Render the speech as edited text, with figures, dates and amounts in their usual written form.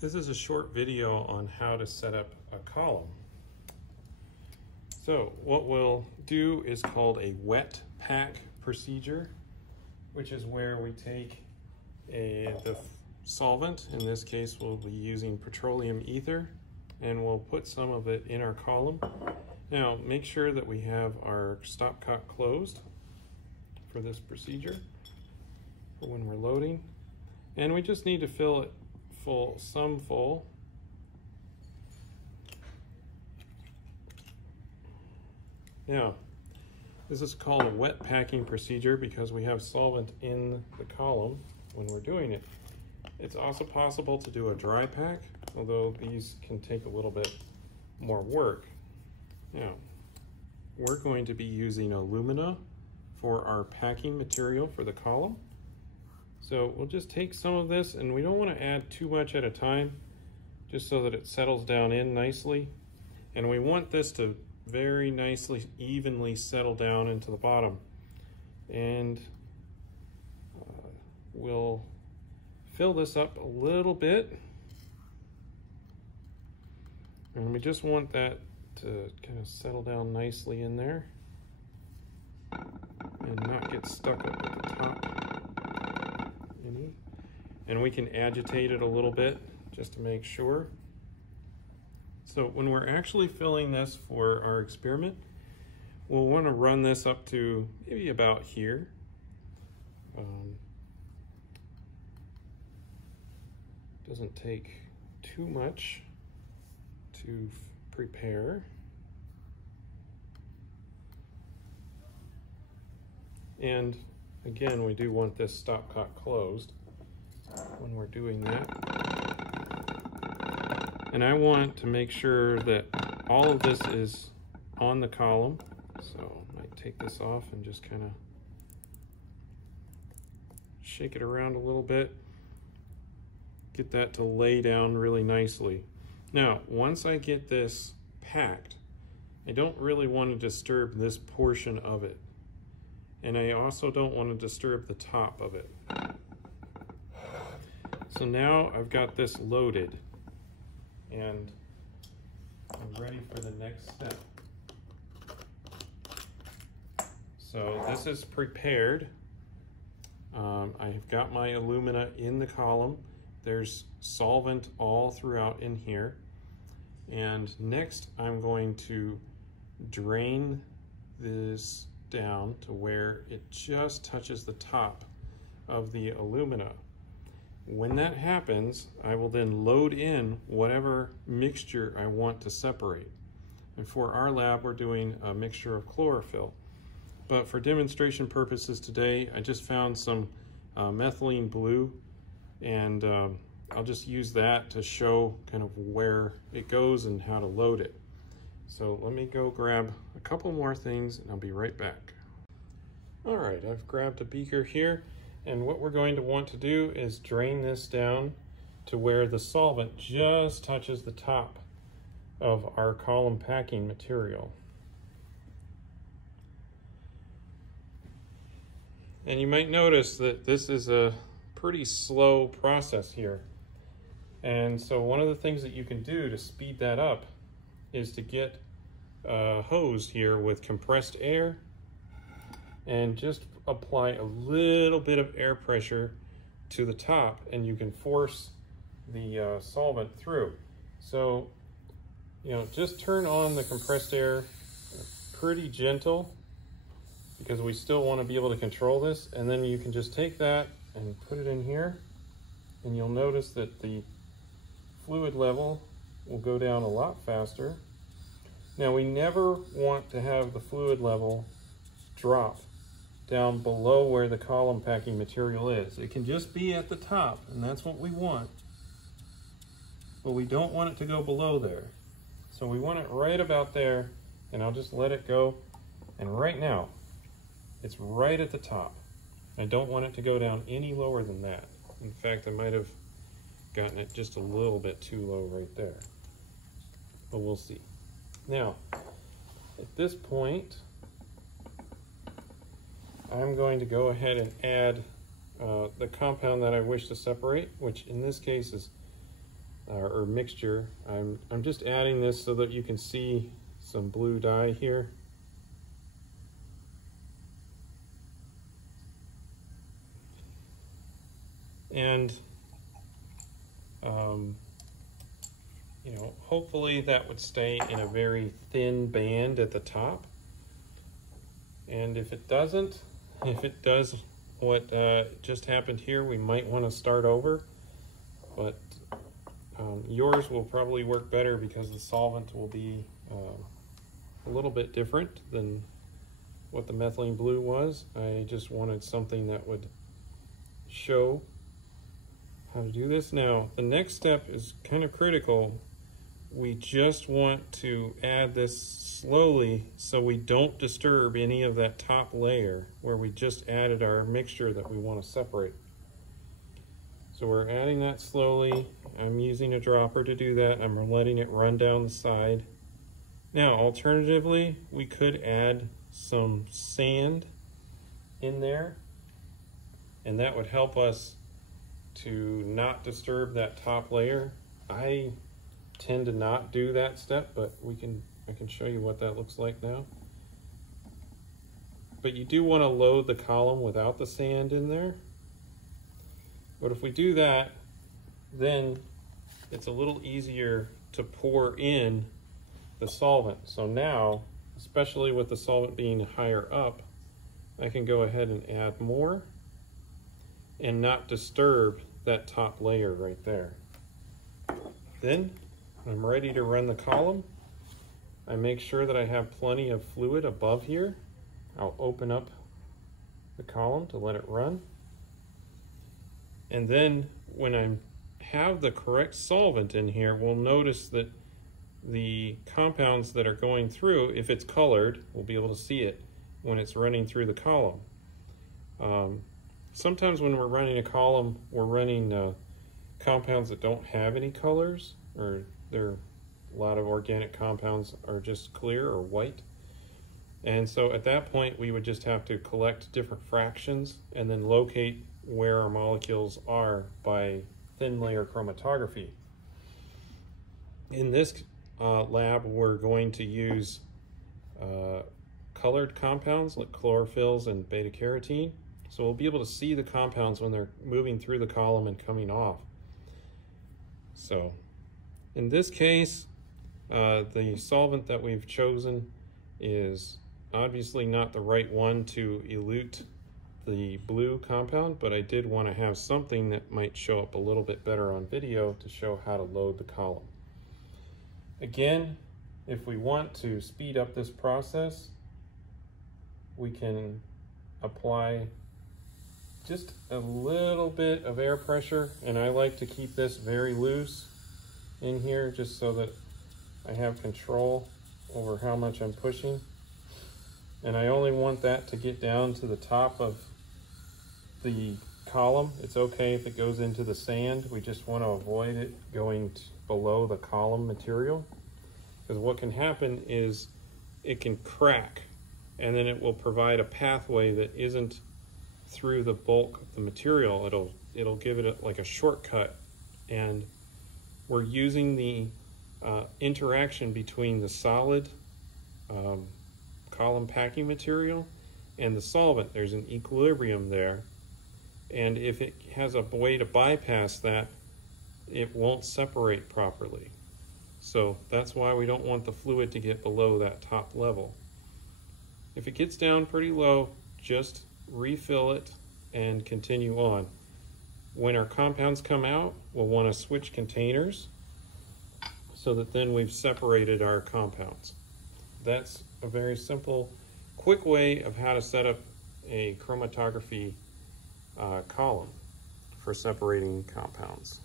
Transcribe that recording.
This is a short video on how to set up a column. So what we'll do is called a wet pack procedure, which is where we take the solvent. In this case, we'll be using petroleum ether, and we'll put some of it in our column. Now, make sure that we have our stopcock closed for this procedure for when we're loading. And we just need to fill it full. Now, this is called a wet packing procedure because we have solvent in the column when we're doing it. It's also possible to do a dry pack, although these can take a little bit more work. Now, we're going to be using alumina for our packing material for the column. So we'll just take some of this, and we don't want to add too much at a time, just so that it settles down in nicely. And we want this to very nicely, evenly settle down into the bottom. And we'll fill this up a little bit. And we just want that to kind of settle down nicely in there and not get stuck up at the top. And we can agitate it a little bit just to make sure. So when we're actually filling this for our experiment, we'll want to run this up to maybe about here. Doesn't take too much to prepare. And again, we do want this stopcock closed when we're doing that. And I want to make sure that all of this is on the column. So I might take this off and just kind of shake it around a little bit. Get that to lay down really nicely. Now, once I get this packed, I don't really want to disturb this portion of it. And I also don't want to disturb the top of it. So now I've got this loaded, and I'm ready for the next step. So this is prepared. I've got my alumina in the column. There's solvent all throughout in here. And next I'm going to drain this down to where it just touches the top of the alumina. When that happens, I will then load in whatever mixture I want to separate. And for our lab, we're doing a mixture of chlorophyll. But for demonstration purposes today, I just found some methylene blue, and I'll just use that to show kind of where it goes and how to load it. So let me go grab a couple more things and I'll be right back. All right, I've grabbed a beaker here, and what we're going to want to do is drain this down to where the solvent just touches the top of our column packing material. And you might notice that this is a pretty slow process here. And so one of the things that you can do to speed that up is to get a hose here with compressed air and just apply a little bit of air pressure to the top, and you can force the solvent through. So, you know, just turn on the compressed air pretty gentle, because we still want to be able to control this. And then you can just take that and put it in here, and you'll notice that the fluid level will go down a lot faster. Now, we never want to have the fluid level drop down below where the column packing material is. It can just be at the top, and that's what we want. But we don't want it to go below there. So we want it right about there, and I'll just let it go. And right now, it's right at the top. I don't want it to go down any lower than that. In fact, I might have gotten it just a little bit too low right there. But we'll see. Now, at this point, I'm going to go ahead and add the compound that I wish to separate, which in this case is or mixture. I'm just adding this so that you can see some blue dye here. And you know, hopefully that would stay in a very thin band at the top. And if it doesn't, if it does what just happened here, we might want to start over. But yours will probably work better because the solvent will be a little bit different than what the methylene blue was. I just wanted something that would show how to do this. Now, the next step is kind of critical. We just want to add this slowly so we don't disturb any of that top layer where we just added our mixture that we want to separate. So we're adding that slowly. I'm using a dropper to do that. I'm letting it run down the side. Now, alternatively, we could add some sand in there, and that would help us to not disturb that top layer. I tend to not do that step, but I can show you what that looks like now. But you do want to load the column without the sand in there. But if we do that, then it's a little easier to pour in the solvent. So now, especially with the solvent being higher up, I can go ahead and add more and not disturb that top layer right there. Then I'm ready to run the column. I make sure that I have plenty of fluid above here. I'll open up the column to let it run. And then when I have the correct solvent in here, we'll notice that the compounds that are going through, if it's colored, we'll be able to see it when it's running through the column. Sometimes when we're running a column, we're running compounds that don't have any colors, or a lot of organic compounds are just clear or white. And so at that point, we would just have to collect different fractions and then locate where our molecules are by thin layer chromatography. In this lab, we're going to use colored compounds like chlorophylls and beta carotene. So we'll be able to see the compounds when they're moving through the column and coming off. So in this case, the solvent that we've chosen is obviously not the right one to elute the blue compound, but I did want to have something that might show up a little bit better on video to show how to load the column. Again, if we want to speed up this process, we can apply just a little bit of air pressure, and I like to keep this very loose in here just so that I have control over how much I'm pushing. And I only want that to get down to the top of the column. It's okay if it goes into the sand. We just want to avoid it going below the column material, because what can happen is it can crack, and then it will provide a pathway that isn't through the bulk of the material. It'll give it like a shortcut, and we're using the interaction between the solid column packing material and the solvent. There's an equilibrium there, and if it has a way to bypass that, it won't separate properly. So that's why we don't want the fluid to get below that top level. If it gets down pretty low, just refill it and continue on. When our compounds come out, we'll want to switch containers so that then we've separated our compounds. That's a very simple, quick way of how to set up a chromatography column for separating compounds.